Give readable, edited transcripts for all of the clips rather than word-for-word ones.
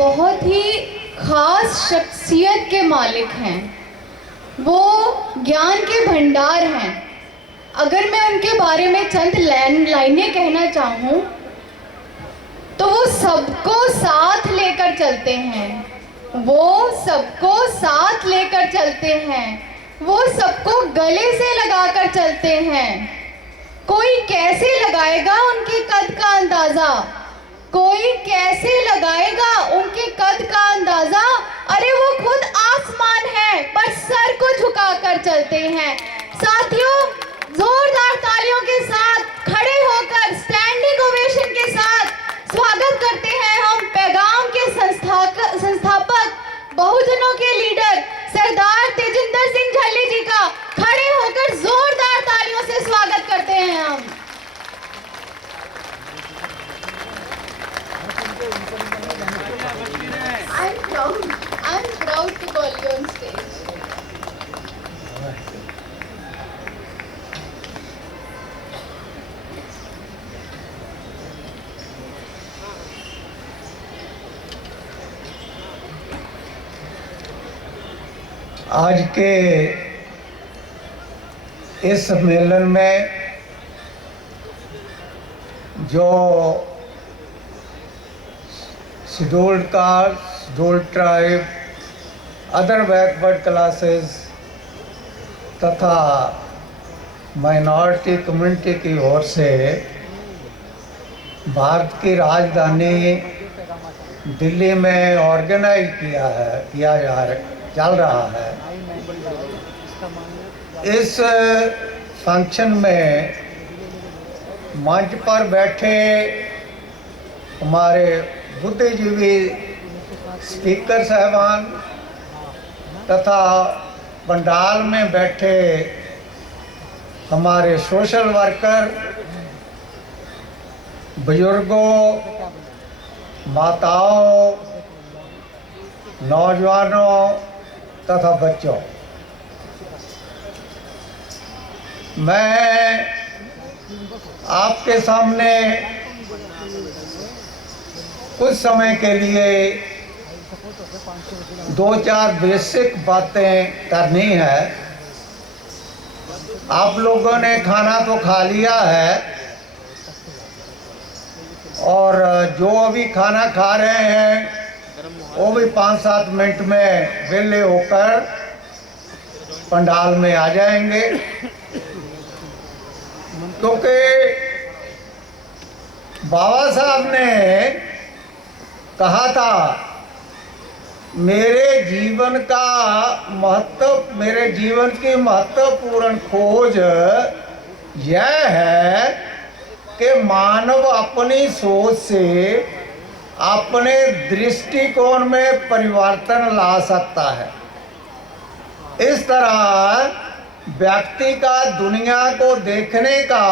बहुत ही खास शख्सियत के मालिक हैं। वो ज्ञान के भंडार हैं। अगर मैं उनके बारे में चंद लाइनें कहना चाहूँ तो वो सबको साथ लेकर चलते हैं। वो सबको साथ लेकर चलते हैं। वो सबको गले से लगाकर चलते हैं। कोई कैसे लगाएगा उनके कद का अंदाजा? कोई कैसे लगाएगा उनके कद का अंदाजा? अरे वो खुद आसमान है, पर सर को झुकाकर चलते हैं। साथियों, जोरदार तालियों के साथ खड़े होकर स्टैंडिंग ओवेशन के साथ स्वागत करते हैं हम पैगाम के संस्थापक, बहुजनों के लीडर सरदार तेजिंदर सिंह झल्ली जी का। खड़े होकर जोरदार तालियों से स्वागत करते हैं हम। I'm proud to call you on stage. आज के इस सम्मेलन में जो scheduled caste, scheduled tribe, other backward classes तथा माइनॉरिटी कम्युनिटी की ओर से भारत की राजधानी दिल्ली में ऑर्गेनाइज चल रहा है। इस फंक्शन में मंच पर बैठे हमारे बुद्धिजीवी स्पीकर साहबान तथा पंडाल में बैठे हमारे सोशल वर्कर, बुजुर्गों, माताओं, नौजवानों तथा बच्चों, मैं आपके सामने कुछ समय के लिए दो चार बेसिक बातें करनी है। आप लोगों ने खाना तो खा लिया है और जो अभी खाना खा रहे हैं वो भी 5-7 मिनट में वेले होकर पंडाल में आ जाएंगे, क्योंकि बाबा साहब ने कहा था मेरे जीवन की महत्वपूर्ण खोज यह है कि मानव अपनी सोच से अपने दृष्टिकोण में परिवर्तन ला सकता है। इस तरह व्यक्ति का दुनिया को देखने का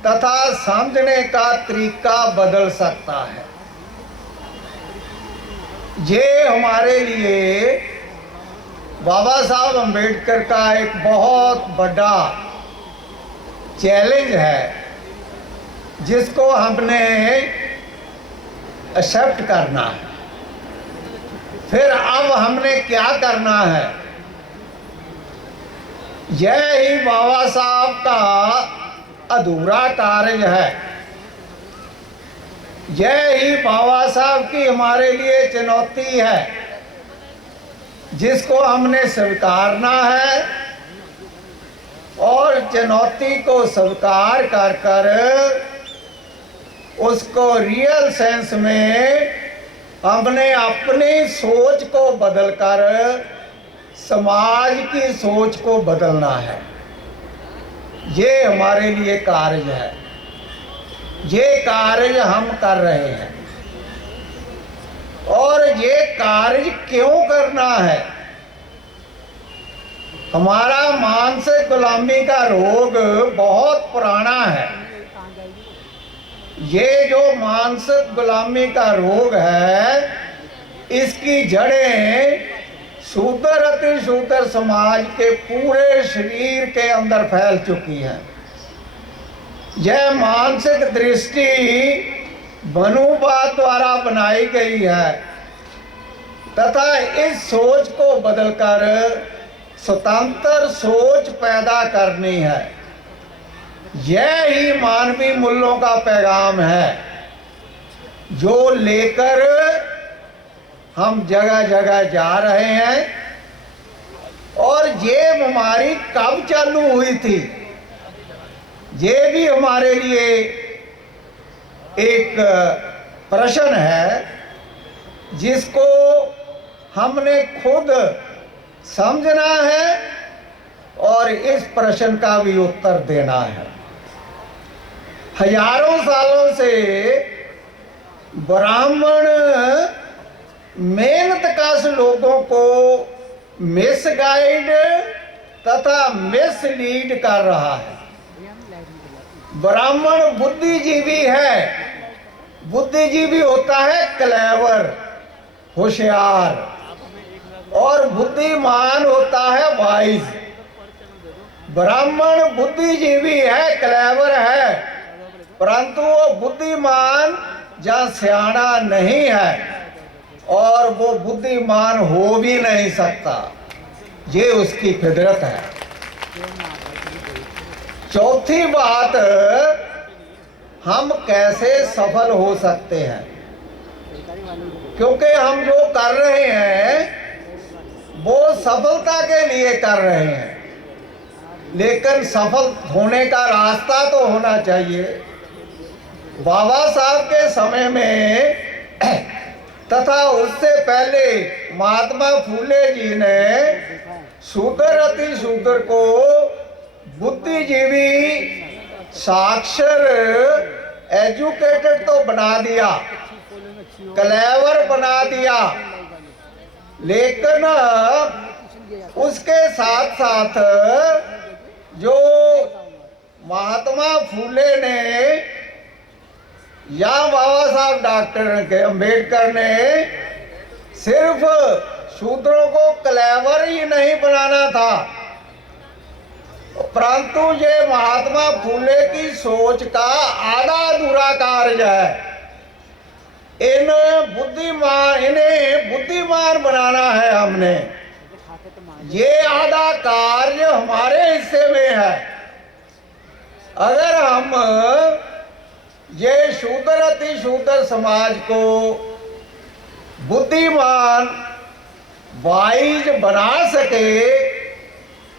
तथा समझने का तरीका बदल सकता है। ये हमारे लिए बाबा साहब अम्बेडकर का एक बहुत बड़ा चैलेंज है, जिसको हमने एक्सेप्ट करना है। फिर अब हमने क्या करना है? यह ही बाबा साहब का अधूरा कार्य है। यह ही बाबा साहब की हमारे लिए चुनौती है, जिसको हमने स्वीकारना है और चुनौती को स्वीकार कर उसको रियल सेंस में हमने अपनी सोच को बदलकर समाज की सोच को बदलना है। ये हमारे लिए कार्य है। ये कार्य हम कर रहे हैं। और ये कार्य क्यों करना है? हमारा मानसिक गुलामी का रोग बहुत पुराना है। ये जो मानसिक गुलामी का रोग है, इसकी जड़ें शूद्र अति शूद्र समाज के पूरे शरीर के अंदर फैल चुकी हैं। यह मानसिक दृष्टि मनुवाद द्वारा बनाई गई है तथा इस सोच को बदलकर स्वतंत्र सोच पैदा करनी है। यह ही मानवीय मूल्यों का पैगाम है जो लेकर हम जगह जगह जा रहे हैं। और ये बीमारी कब चालू हुई थी, ये भी हमारे लिए एक प्रश्न है जिसको हमने खुद समझना है और इस प्रश्न का भी उत्तर देना है। हजारों सालों से ब्राह्मण मेहनत कश लोगों को मिसगाइड तथा मिसलीड कर रहा है। ब्राह्मण बुद्धिजीवी है। बुद्धिजीवी होता है क्लेवर, होशियार, और बुद्धिमान होता है वाइज। ब्राह्मण बुद्धिजीवी है, क्लेवर है, परंतु वो बुद्धिमान या सियाना नहीं है और वो बुद्धिमान हो भी नहीं सकता। ये उसकी फितरत है। चौथी बात, हम कैसे सफल हो सकते हैं, क्योंकि हम जो कर रहे हैं वो सफलता के लिए कर रहे हैं, लेकिन सफल होने का रास्ता तो होना चाहिए। बाबा साहब के समय में तथा उससे पहले महात्मा फूले जी ने शूद्र अति शूद्र को बुद्धिजीवी, साक्षर, एजुकेटेड तो बना दिया, क्लेवर बना दिया, लेकिन उसके साथ साथ जो महात्मा फूले ने या बाबा साहब डॉक्टर अम्बेडकर ने सिर्फ शूद्रों को क्लेवर ही नहीं बनाना था, परंतु ये महात्मा फूले की सोच का आधा अधूरा कार्य है। इन्हें बुद्धिमान बनाना है हमने। ये आधा कार्य हमारे हिस्से में है। अगर हम ये शूद्र अति शूद्र समाज को बुद्धिमान, वाइज बना सके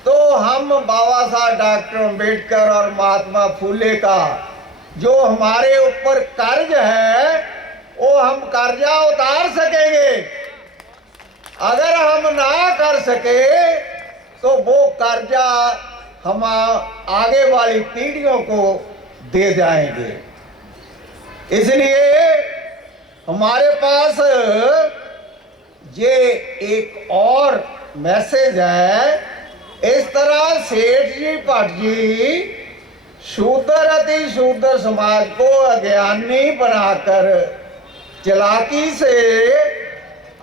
तो हम बाबा साहब डॉक्टर अम्बेडकर और महात्मा फूले का जो हमारे ऊपर कर्ज है वो हम कर्जा उतार सकेंगे। अगर हम ना कर सके तो वो कर्जा हम आगे वाली पीढ़ियों को दे जाएंगे। इसलिए हमारे पास ये एक और मैसेज है। इस तरह सेठ जी भट्ट जी शूद्र अति शूद्र समाज को अज्ञानी बनाकर चालाकी से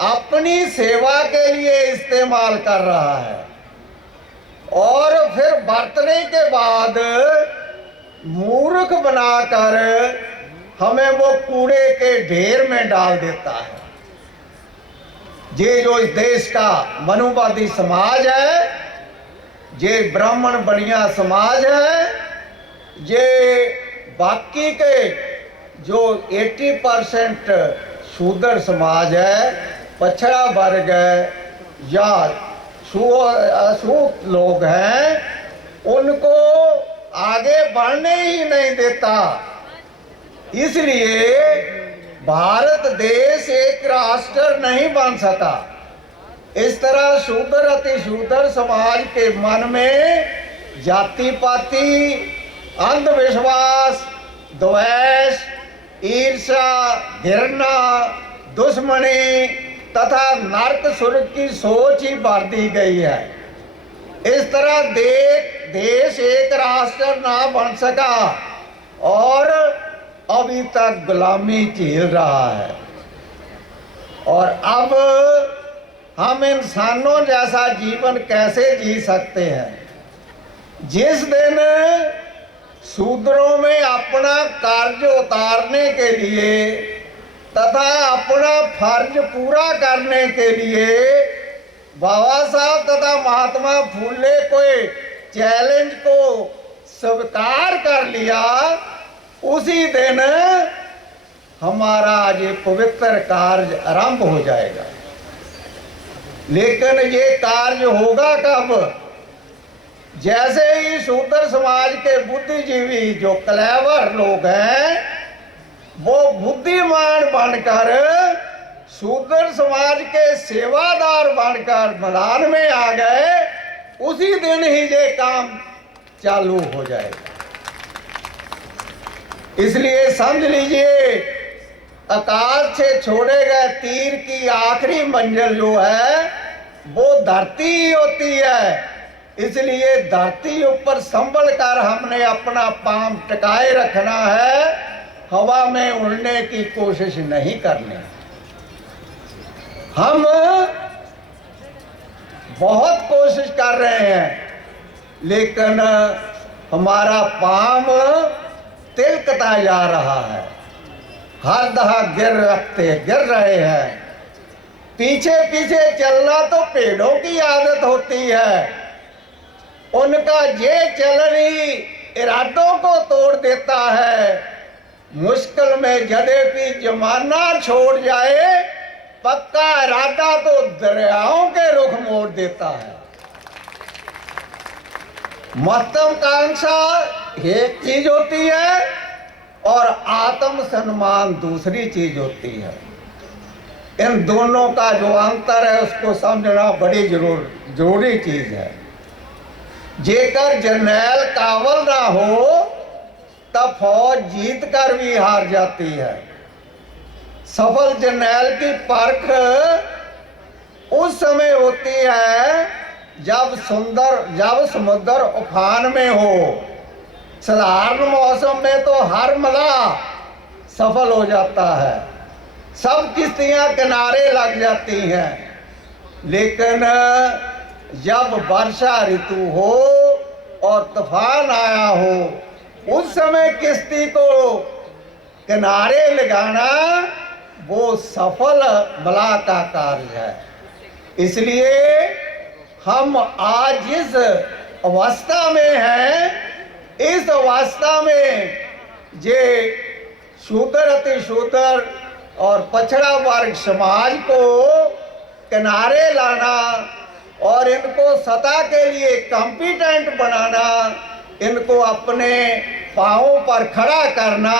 अपनी सेवा के लिए इस्तेमाल कर रहा है और फिर बरतने के बाद मूर्ख बनाकर हमें वो कूड़े के ढेर में डाल देता है। ये जो इस देश का मनुवादी समाज है, ये ब्राह्मण बढ़िया समाज है, ये बाकी के जो 80% शूद्र समाज है, पछड़ा वर्ग है या अछूत लोग हैं, उनको आगे बढ़ने ही नहीं देता। इसलिए भारत देश एक राष्ट्र नहीं बन सका। इस तरह शूद्र अति शूद्र समाज के मन में जाति पाति, अंधविश्वास, द्वेष, ईर्ष्या, घृणा, दुश्मनी तथा नरक स्वर्ग की सोच ही भर दी गई है। इस तरह देश एक राष्ट्र ना बन सका और अभी तक गुलामी झेल रहा है। और अब हम इंसानों जैसा जीवन कैसे जी सकते हैं? जिस दिन शूद्रों में अपना कार्य उतारने के लिए तथा अपना फर्ज पूरा करने के लिए बाबा साहब तथा महात्मा फूले कोई चैलेंज को स्वीकार कर लिया, उसी दिन हमारा आज ये पवित्र कार्य आरंभ हो जाएगा। लेकिन ये कार्य होगा कब? जैसे ही शूद्र समाज के बुद्धिजीवी जो क्लेवर लोग हैं वो बुद्धिमान बनकर शूद्र समाज के सेवादार बनकर मैदान में आ गए, उसी दिन ही ये काम चालू हो जाएगा। इसलिए समझ लीजिए, आकाश से छोड़े गए तीर की आखिरी मंजिल जो है वो धरती ही होती है। इसलिए धरती ऊपर संभल कर हमने अपना पांव टिकाए रखना है, हवा में उड़ने की कोशिश नहीं करनी। हम बहुत कोशिश कर रहे हैं, लेकिन हमारा पांव तिलकता जा रहा है, हर दहा गिर रहे हैं। पीछे पीछे चलना तो पेड़ों की आदत होती है, उनका ये चलन ही इरादों को तोड़ देता है। मुश्किल में यद्यपि जमाना छोड़ जाए, पक्का इरादा तो दरियाओं के रुख मोड़ देता है। महत्वाकांक्षा एक चीज होती है और आत्म सम्मान दूसरी चीज होती है। इन दोनों का जो अंतर है उसको समझना बड़ी जरूरी चीज है। जेकर जर्नैल काबल ना हो तब फौज जीत कर भी हार जाती है। सफल जर्नैल की परख उस समय होती है जब समुद्र उफान में हो। साधारण मौसम में तो हर मलाह सफल हो जाता है, सब किश्तियां किनारे लग जाती हैं, लेकिन जब वर्षा ऋतु हो और तूफान आया हो, उस समय किश्ती को किनारे लगाना वो सफल मलाह का कार्य है। इसलिए हम आज इस अवस्था में हैं, इस अवस्था में जे शूद्र अति शूद्र और पछड़ा वर्ग समाज को किनारे लाना और इनको सत्ता के लिए कॉम्पिटेंट बनाना, इनको अपने पांवों पर खड़ा करना,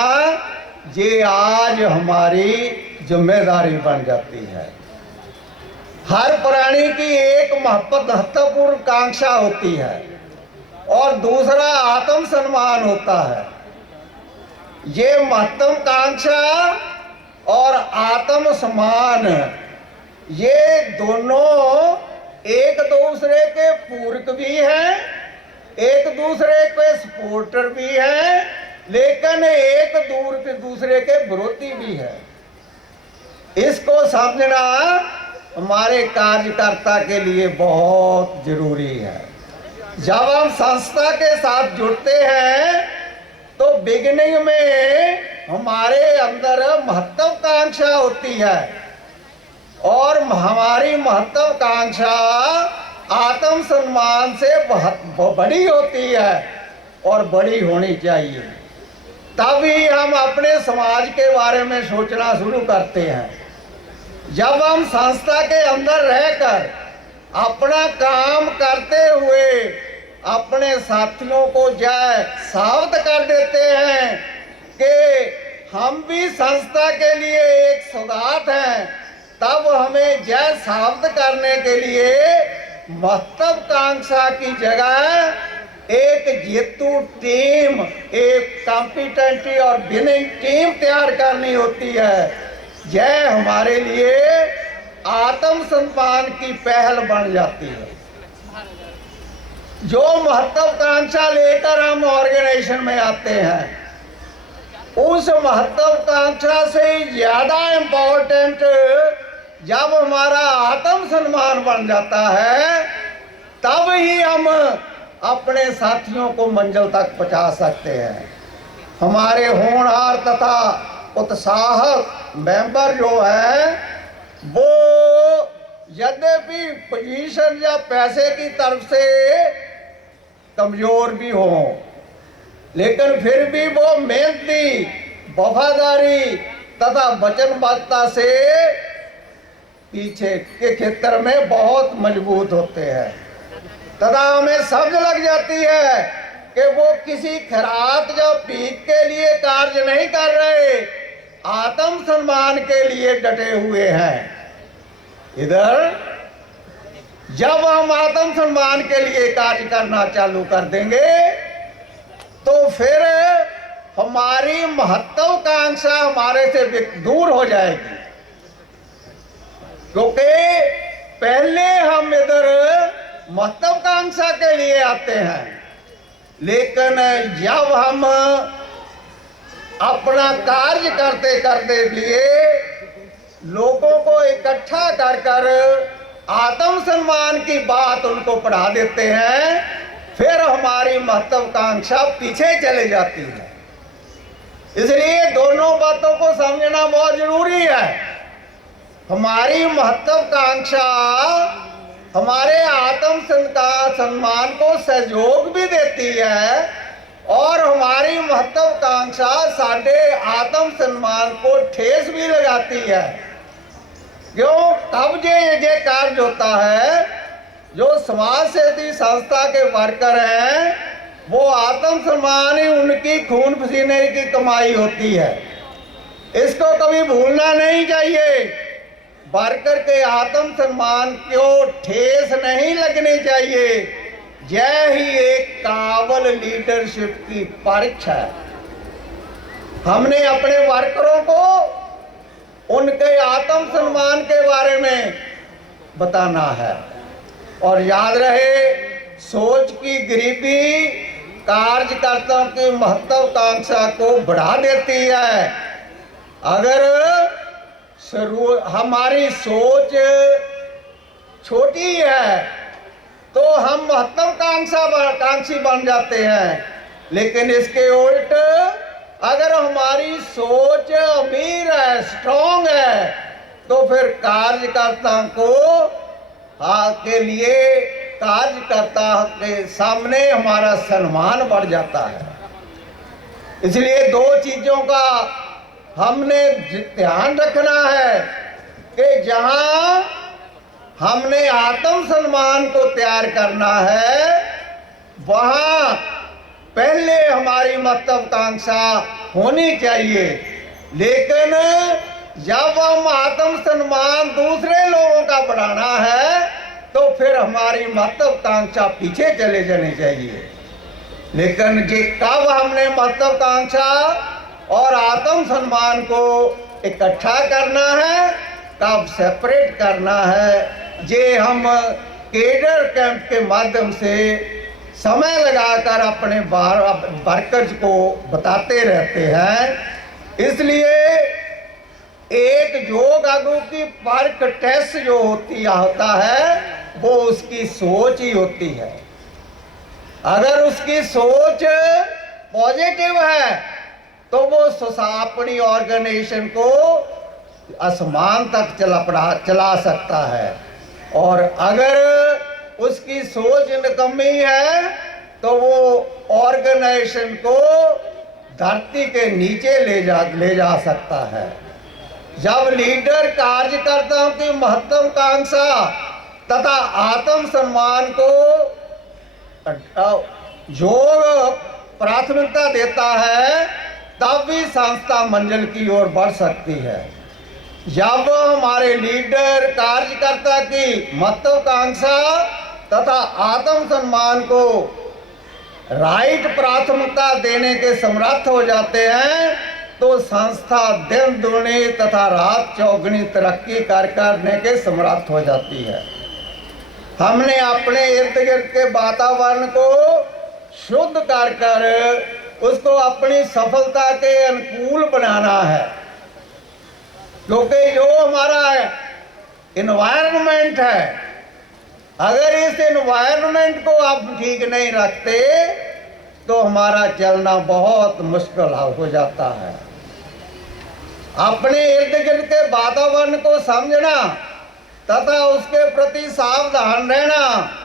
ये आज हमारी जिम्मेदारी बन जाती है। हर प्राणी की एक महत्वपूर्ण कांक्षा होती है और दूसरा आत्म सम्मान होता है। ये महत्वाकांक्षा और आत्म सम्मान ये दोनों एक दूसरे के पूरक भी हैं, एक दूसरे के सपोर्टर भी हैं, लेकिन एक दूसरे के विरोधी भी है। इसको समझना हमारे कार्यकर्ता के लिए बहुत जरूरी है। जब हम संस्था के साथ जुड़ते हैं तो बिगिनिंग में हमारे अंदर महत्वाकांक्षा होती है और हमारी महत्वाकांक्षा आत्म सम्मान से बहुत बड़ी होती है और बड़ी होनी चाहिए। तभी हम अपने समाज के बारे में सोचना शुरू करते हैं। जब हम संस्था के अंदर रहकर अपना काम करते हुए अपने साथियों को जय साबित कर देते हैं कि हम भी संस्था के लिए एक सौगात हैं, तब हमें जय साबित करने के लिए महत्वाकांक्षा की जगह एक जीतू टीम, एक कॉम्पिटेंट और विनिंग टीम तैयार करनी होती है। यह हमारे लिए आत्म सम्मान की पहल बन जाती है। जो महत्वाकांक्षा लेकर हम ऑर्गेनाइजेशन में आते हैं, उस महत्वाकांक्षा से ज्यादा इम्पोर्टेंट जब हमारा आत्म सम्मान बन जाता है, तब ही हम अपने साथियों को मंजिल तक पहुंचा सकते हैं। हमारे होनहार तथा उत्साहक मेंबर जो है वो यद्यपि पोजीशन या पैसे की तरफ से कमजोर भी हो, लेकिन फिर भी वो मेहनती, वफादारी तथा वचनबद्धता से पीछे के क्षेत्र में बहुत मजबूत होते हैं तथा हमें समझ लग जाती है कि वो किसी खैरात या भीख के लिए कार्य नहीं कर रहे, आत्म सम्मान के लिए डटे हुए हैं। इधर जब हम आत्म सम्मान के लिए कार्य करना चालू कर देंगे तो फिर हमारी महत्वाकांक्षा हमारे से दूर हो जाएगी, क्योंकि पहले हम इधर महत्वाकांक्षा के लिए आते हैं, लेकिन जब हम अपना कार्य करते करते लिए लोगों को इकट्ठा कर कर आत्म सम्मान की बात उनको पढ़ा देते हैं, फिर हमारी महत्वाकांक्षा पीछे चले जाती है। इसलिए दोनों बातों को समझना बहुत जरूरी है। हमारी महत्वाकांक्षा हमारे आत्म सम्मान को सहयोग भी देती है और हमारी महत्वाकांक्षा साढ़े आत्म सम्मान को ठेस भी लगाती है। क्यों? तब ये कार्य होता है, जो समाज सेवी संस्था के वर्कर हैं वो आत्म सम्मान ही उनकी खून पसीने की कमाई होती है, इसको कभी भूलना नहीं चाहिए। वर्कर के आत्म सम्मान को ठेस नहीं लगनी चाहिए। यह ही एक काबिल लीडरशिप की परीक्षा है। हमने अपने वर्करों को उनके आत्म सम्मान के बारे में बताना है। और याद रहे, सोच की गरीबी कार्यकर्ताओं की महत्वाकांक्षा को बढ़ा देती है। अगर हमारी सोच छोटी है तो हम महत्वाकांक्षी बन जाते हैं, लेकिन इसके उल्ट अगर हमारी सोच अमीर है, स्ट्रॉन्ग है, तो फिर कार्यकर्ता को के लिए कार्यकर्ता के सामने हमारा सम्मान बढ़ जाता है। इसलिए दो चीजों का हमने ध्यान रखना है कि जहां हमने आत्म सम्मान को तैयार करना है, वहां पहले हमारी महत्वाकांक्षा होनी चाहिए। लेकिन जब हम आत्म सम्मान दूसरे लोगों का बढ़ाना है तो फिर हमारी महत्वाकांक्षा पीछे चले जानी चाहिए। लेकिन जे कब हमने महत्वाकांक्षा और आत्म सम्मान को इकट्ठा करना है, कब सेपरेट करना है, ये हम केडर कैंप के माध्यम से समय लगाकर अपने वर्कर्स को बताते रहते हैं। इसलिए एक योग आगू की वर्क टेस्ट जो होता है वो उसकी सोच ही होती है। अगर उसकी सोच पॉजिटिव है तो वो अपनी ऑर्गेनाइजेशन को आसमान तक चला सकता है, और अगर उसकी सोच निकम्मी है तो वो ऑर्गेनाइजेशन को धरती के नीचे ले जा सकता है। जब लीडर कार्यकर्ताओं की महत्वाकांक्षा तथा आत्म सम्मान को योग प्राथमिकता देता है, तब भी संस्था मंजिल की ओर बढ़ सकती है। जब हमारे लीडर कार्यकर्ता की महत्वाकांक्षा तथा आत्म सम्मान को राइट प्राथमिकता देने के समर्थ हो जाते हैं, तो संस्था दिन दुगनी तथा रात चौगुनी तरक्की करने के समर्थ हो जाती है। हमने अपने इर्द गिर्द के वातावरण को शुद्ध कर उसको अपनी सफलता के अनुकूल बनाना है, क्योंकि जो हमारा इन्वायरमेंट है, अगर इस इन्वायरमेंट को आप ठीक नहीं रखते तो हमारा चलना बहुत मुश्किल हो जाता है। अपने इर्द गिर्द के वातावरण को समझना तथा उसके प्रति सावधान रहना